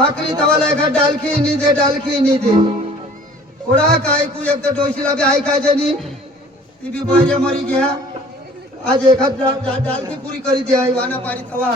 भाकरी तवाला एका डालखी नी दे कोडा काय कू एक तर डोशीला बी ऐकायचे नी ती बी बहिरे मरी घ्या आज एखाद डालखी पुरी करी दे आई वाना पाडी तवा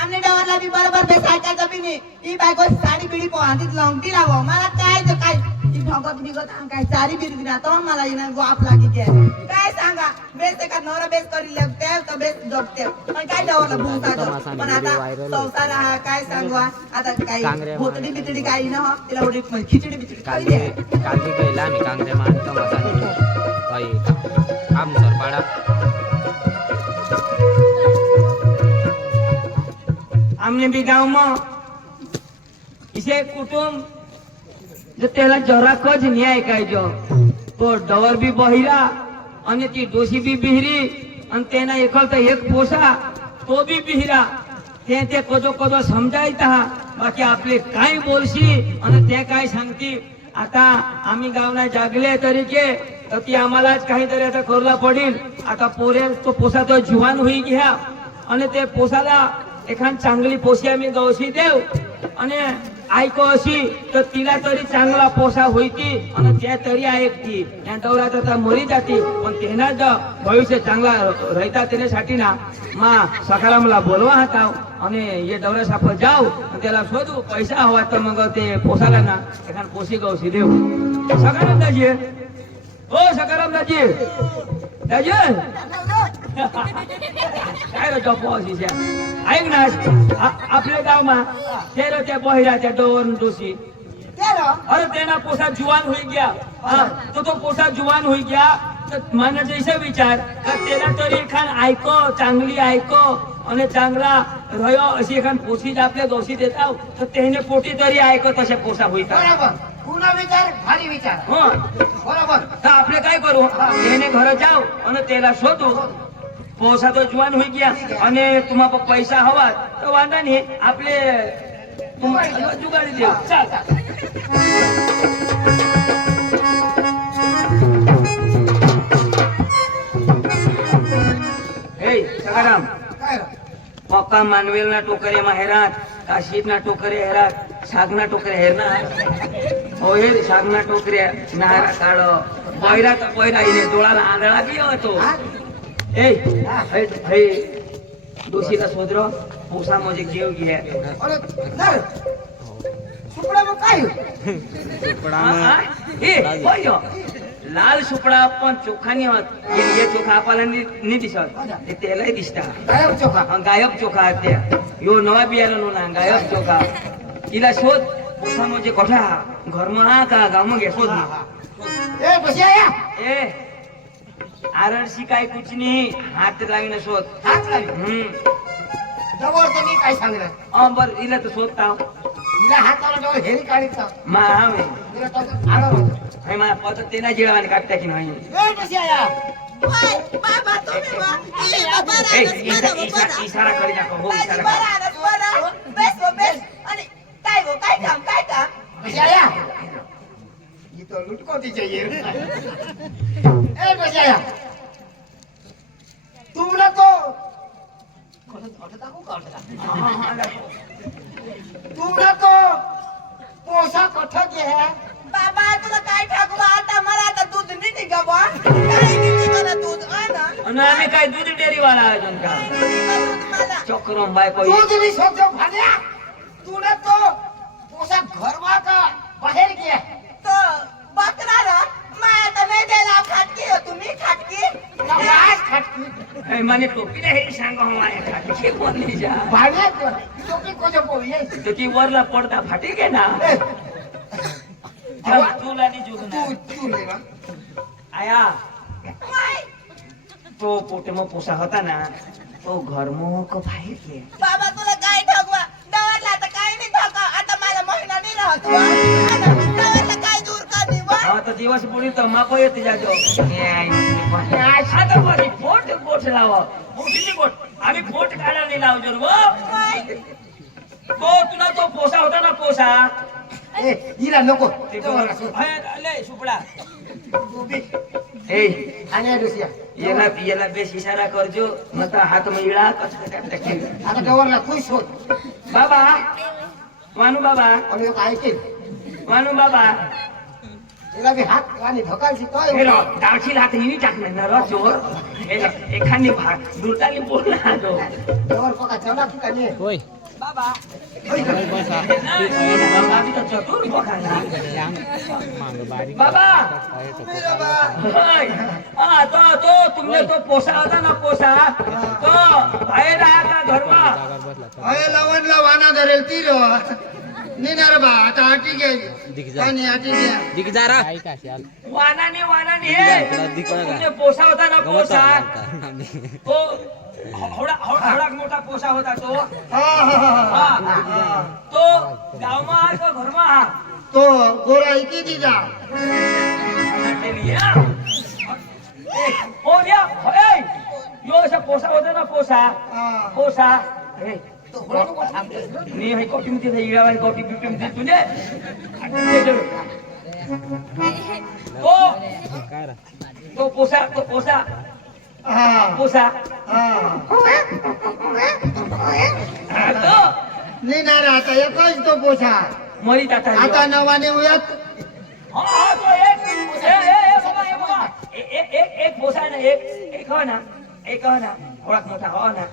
आमने डवरला बी बरोबर बेसायचा बी नाही ही बायको साडी बिडी पोहांतीत लावून लावो मला काय ते काय ती भगत बिगत आम काय सारी बिडी दिना तो मला येणार वाप लागी के काय सांगा बेस का नवरा बेस करी लागते का बेस जपते पण काय डवरला भूता पण आता संसार हा काय सांगवा आता काय होतडी बितडी काय ना हो तिला उडी खिचडी बिचडी खाई दे कांदे गेला आम्ही कांगरे मानतो मसाले भाई काम सरपाडा हमने भी गांव में इसे कुटुंब जो तेला जरा कज न्याय काय जो तो डवर भी बहिरा आणि ती डोशी भी बिहरी आणि तेना एकलता एक पोसा तो भी बिहरा ते कदो कदो समजायता बाकी आपले काय बोलशी आणि ते काय सांगती आता आम्ही गावना जागले तरी के तर ती आम्हालाच काहीतरी आता करला पडेल आता पोरे तो पोसा तो जुवान होई घ्या आणि ते पोसाला एखाद चांगली पोशी आम्ही गवशी देव आणि ऐको अशी तर तिला तरी चांगला पोसा होईती आणि त्या तरी ऐकती या दौरात आता मरी जाती पण तेनाच भविष्य चांगला राहता त्याच्यासाठी ना मा सकाळला मला बोलवा हाताव आणि हे दौरा साप जाऊ त्याला शोधू पैसा हवा तर मग ते पोसाला ना एखाद पोशी गवशी देऊ सकाराम दाजी हो सकाराम दाजी दाजी काय रे टपोशी ऐक ना आपल्या गावमा तेरा त्या बहिराच्या डोवर डोशी अरे तेना पोसा जुवान होई गया तो पोसा जुवान होई गया तर मन जैसे विचार तर तेला तरी एखाद ऐको चांगली ऐको आणि चांगला रयो अशी एखाद पोशी आपल्या दोषी देता तर त्याने पोटी तरी ऐको तशा पोसा होईता पुन्हा विचार भारी विचार हो बरोबर तर आपले काय करू त्याने घर जाऊ आणि त्याला शोधू पोसा तो जुवान होई गया आणि तुम्हाला पैसा हवा तर वांधा नाही आपले तुम्हाला जुगाडी देऊ चाल हे सकाराम पक्का मानवेल ना टोकरे हेरात काशीत ना टोकरे हेरात सागना टोकरे हेरना हो हे सागना टोकरे नारा काढ पहिरा इने डोळाला आंधळा बी होतो हे दोषीला शोधरो पोसा म्हणजे घेऊ घ्या लाल सुपडा पण चोखा नाही होत हे चोखा आपल्याला नाही दिसत ते त्यालाही दिसता गायब चोखा त्या यो नवा बियाला नो ना गायब चोखा तिला शोध पोसा म्हणजे कोठा घर म्हणा का गाव मग शोध ए आरडशी काय कुछ नाही हात लावीन शोध हात लावी जवळ तर मी काय सांगणार बर हिला तर शोधता हिला हाताला डोळ हेरी काढीचा मामे हिला तो आडो हे मला पद तेना जेवाने काढता की नाही ए कशी आया ओय बाबा तुम्ही वा इशारा करी दाखव हो इशारा बरा बेस आणि काय गो काय काम कशी आया ये तो लुटको दी चाहिए ए कशी आया तुमला तो तुमला तो पोसा कठा के है बाबा तुला काय ठाकू आता मला आता दूध नाही निघावा काय किती मला दूध आना आणि आम्ही काय दूध डेअरी वाला अजून का मला चक्रों बायको दूध नहीं सोचो भानिया तूने तो पोसा घरवा का बाहेर गया तो बकरा रा मैं आता नाही देला खाटकी हो तुम्ही खाटकी नवाज खटकी ए माने टोपीला हे सांग हो आया खाटी बोलली जा भानिया तो की को जो बोलिए तो ती वरला पडदा फाटी गे ना तुला नी जुगना तू ले ना आया माय तो पोटे मग पोसा होता ना तो घर मग को बाहेर गे बाबा तुला काय ठाकवा दवारला आता काय नाही ठाका आता मला महिना नाही राहत वा आता दवारला काय दूर का निवा आता दिवस पुढे तर माको येते जाजो आता माझी पोट लावा पोटीची पोट आम्ही पोट काढायला नाही लावजो व माय तो तुला तो पोसा होता ना पोसा ए हिरा नको ते डवरला सोड. लय सुपडा उभी. ए आणि या डोसिया याला बेस इशारा करजो नका हात में इळा कसं टाकेल आता डवरला खुश होत बाबा वानू बाबा आणि एक ऐकेल वानू बाबा तिला बी हात आणि ढकलशी काय हे रो दाखील हात हिनी टाकणार ना रो जोर हे रो, एखादी भाग दुलटाली बोलला जो डवर पका चला ठिकाणी होय बाबा बसा बाबा भी तो चतुर बघायला मांग बारीक बाबा बाबा होय. हा तो तुमने तो पोसा होता ना पोसा तो बाहेर आया का घरमा जागावर बसला अय लवणला वाना धरेल ती रो निनार बा आता आटी दिख घे जा. आणि आटी घ्या दिख जरा काय का शाल वानाने तुला दिखला का? तुमने पोसा होता ना गमत पोसा आला तो हवडा मोठा पोसा होता तो हा हा हा हा. तो गावमा हा का घरमा हा तो गोरा इकी दिजा ओ या ए यो असा पोसा होता ना पोसा हा. पोसा ए मी हे कोटी मध्ये ते इळा आहे कोटी बिपटी मध्ये तुझे काय रा तो पोसा हा पोसा हा हा, तो निनार आता एकच तो पोछा मरी जाता आता नवाने उयात हा तो ए बाबा एक पोसा आहे ना एक हो ना थोडा मोठा हो ना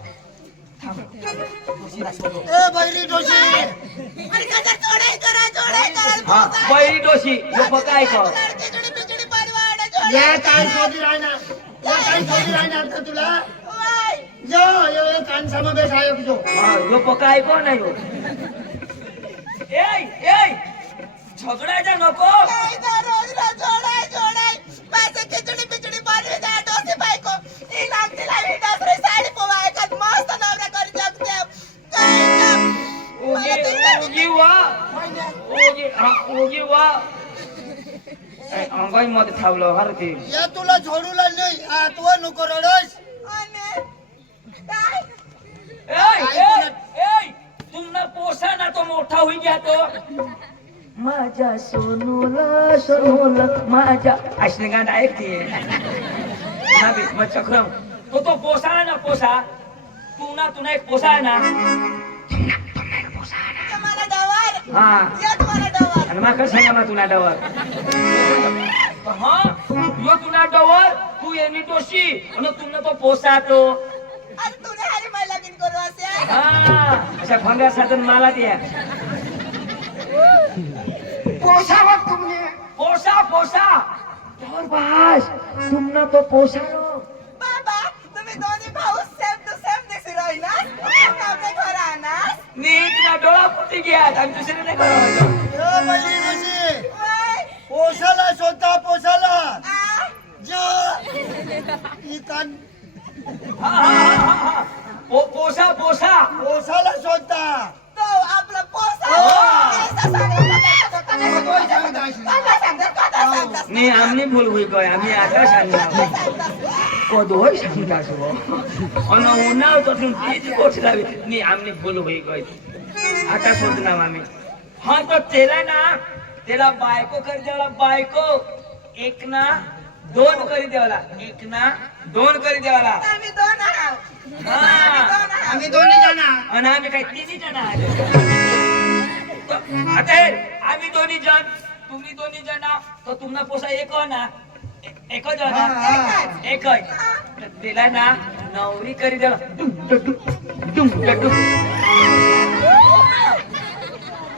ए बैरी डोशी आणि कसं जोडाय करा हा पहिली डोशी यो पकाय को खिचडी पिचडी बनवायला जोडाय या काय शोधी राहणार या काय शोधी राहणार तर तुला वाय जो यो एक कान समावेश आहे जो हा यो पकाय को ना यो ए झगडायचा नको काय रोज जोडाय माझे खिचडी पिचडी बनवायला डोसे बायको ही लागते लावी दसरी साडी पोवाय का मस्त नवरा करी जगते काय ओगी वा अंगाई मध्ये थावलं हर ते या तुला झोडूला नाही आतव नको रडस आणि काय तुमना पोसा ना तो मोठा होई गया तो माझ्या सोनूला माझ्या अशी गाणं ऐकते मग चक्रम तो पोसा आहे ना पोसा तुना एक पोसा आहे ना तुम्हाला डवर हा या तुम्हाला डवर आणि मग कसं ना तुला डवर हा यो तुला डवर तू येणी तोशी आणि तुमना तो पोसा तो आणि तुने हरी मला लगीन करू असे हा अशा भंगार साधन मला द्या पोसावर तुमने पोसा डवर बास तुमना तो पोसा नो बाबा तुम्ही दोन्ही भाऊ सेम टू सेम दिसू राहिला आपल्या घर आणा नीट ना डोळा फुटी गया आम्ही दुसरे नाही करावं ए बैरी डोशी वाय पोसाला शोधता पोसाला आ जो ही कान हा पोसा पोसाला शोधता तो आपला पोसा मी आमने भूल हुई गए आम्ही आता सांगला कदोय सांगता सो अन उन्हाळ तसून तीच गोष्ट लावी नी आमने भूल हुई गई आता शोधना आम्ही हा तो त्याला बायको कर देवला बायको एक ना दोन करी देवला एक ना दोन करी देवला आम्ही दोन आहोत हा आम्ही दोन्ही जण आणि आम्ही काही तिन्ही जण आले आता आम्ही दोन्ही जण तुम्ही दोन्ही जण तर तुम्हाला पोसा एक हो ना एक जण एक तिला ना नवरी करी द्या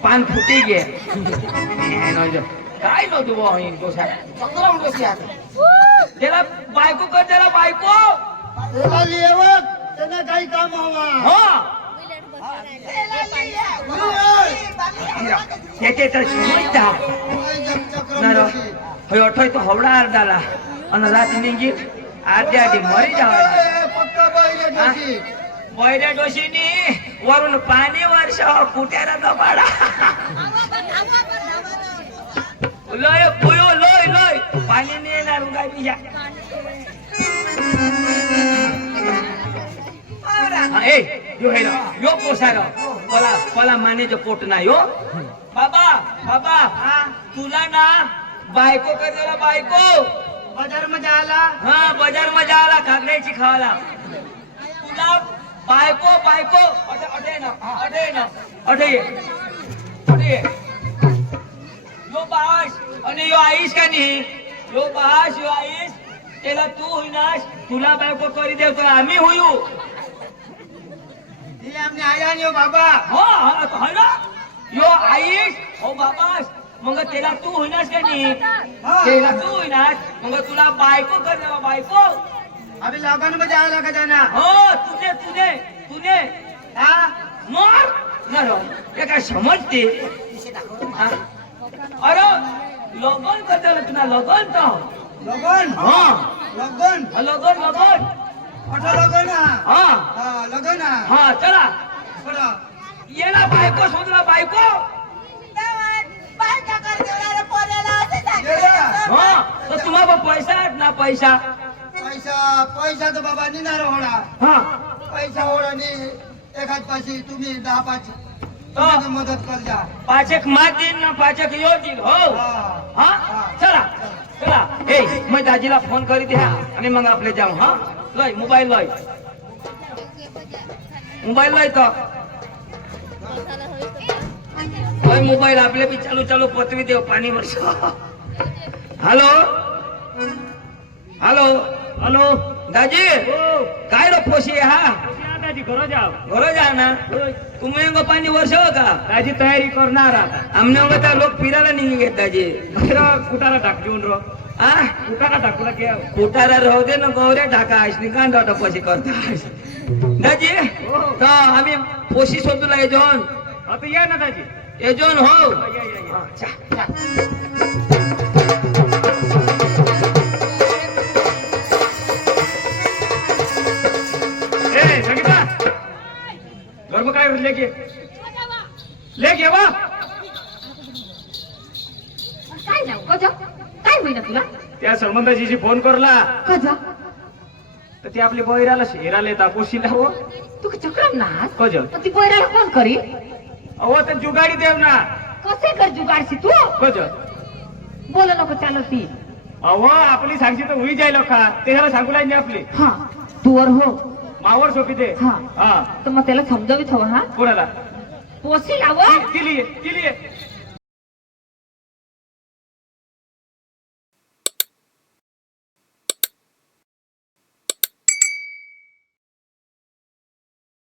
पान फुटी गे काय नव्हतं पोसा त्याला बायको कर त्याला बायको त्याला लिहेवत त्यांना काही काम हवा हो त्याचे तर समजता अठय तो हवडा अर्धाला आणि रात्री निघी आधी आधी मरी जावा पक्का बैरी डोशी बैऱ्या डोशीनी वरून पाणी वर्ष कुट्याला दबाडा लय पोयो लय पाणी नाही येणार काय पिया यो पोसार पला माने जो पोट ना यो बाबा बाबा तुला ना बायको कर बायको बाजार मध्ये आला हा बाजार मध्ये आला खाण्याची खावाला तुला बायको बायको अटे यो बास आणि यो आईस का नाही यो बास यो आईस त्याला तू होईनास तुला बायको करी देतो आम्ही होऊ ही आमने आया नाही हो बाबा हो ना यो आईस हो बाबास मग त्याला तू होईनास का नाही त्याला तू होईनास मग तुला बायको कर देवा बायको अभी लगन मध्ये आला का जाना हो तुझे हा मोर न रो ये काय समजते हा? अरे लगन करते तुला लगन तो लगन हा लगन लगन मोठा लगन हा हा लगन हा चला बरं येला बायको शोधला बायको बायका कर देवला पोऱ्याला असे गेला. हा तर तुम्हाला पैसा आहेत ना पैसा पैसा तर बाबा निनार होडा हा पैसा होडाने एखाद पाशी तुम्ही 10-5 हा. तुम्ही मदत कर जा पाचक मात देईन ना पाचक यो देईल हो हा हा चला ए मग दाजीला फोन करी द्या आणि मग आपले जाऊ हा लय मोबाईल लय तो मोबाईल आपले बी चालू पतवी देव पाणी वर्ष हॅलो दाजी काय रो पोशी हा दाजी घरो जाओ घरो जा ना तुम्ही पाणी वर्ष हो का दाजी तयारी करणार आता आमने त्या लोक फिरायला निघी घेत दाजी कुटारा टाक देऊन रो आ कुटारा टाकला की कुटारा राहू दे ना गौरे ढाका निकाल डाटा पोशी करता दाजी तर आम्ही पोशी शोधूला येजोन आता या ना दाजी येजोन हो या. हा, चा. ए संगीता गर्भ काय लेके वा काय जाऊ कजा काय होईना तुला त्या संबंधाची फोन करला कजा तर ती आपली बहिराला शेराला येता पोशीला हो तू चक्रम ना कज ती पोराला कोण करी अहो तर जुगाडी देव ना कसे कर जुगाडशी तू कज बोल नको चालू ती अहो आपली सांगशी तर होई जाईल का त्याला सांगू लागली आपली हा तूवर हो मावर सोपी ते हा. हा तर मग त्याला समजावीत हवं हा कोणाला पोसी लावं तिली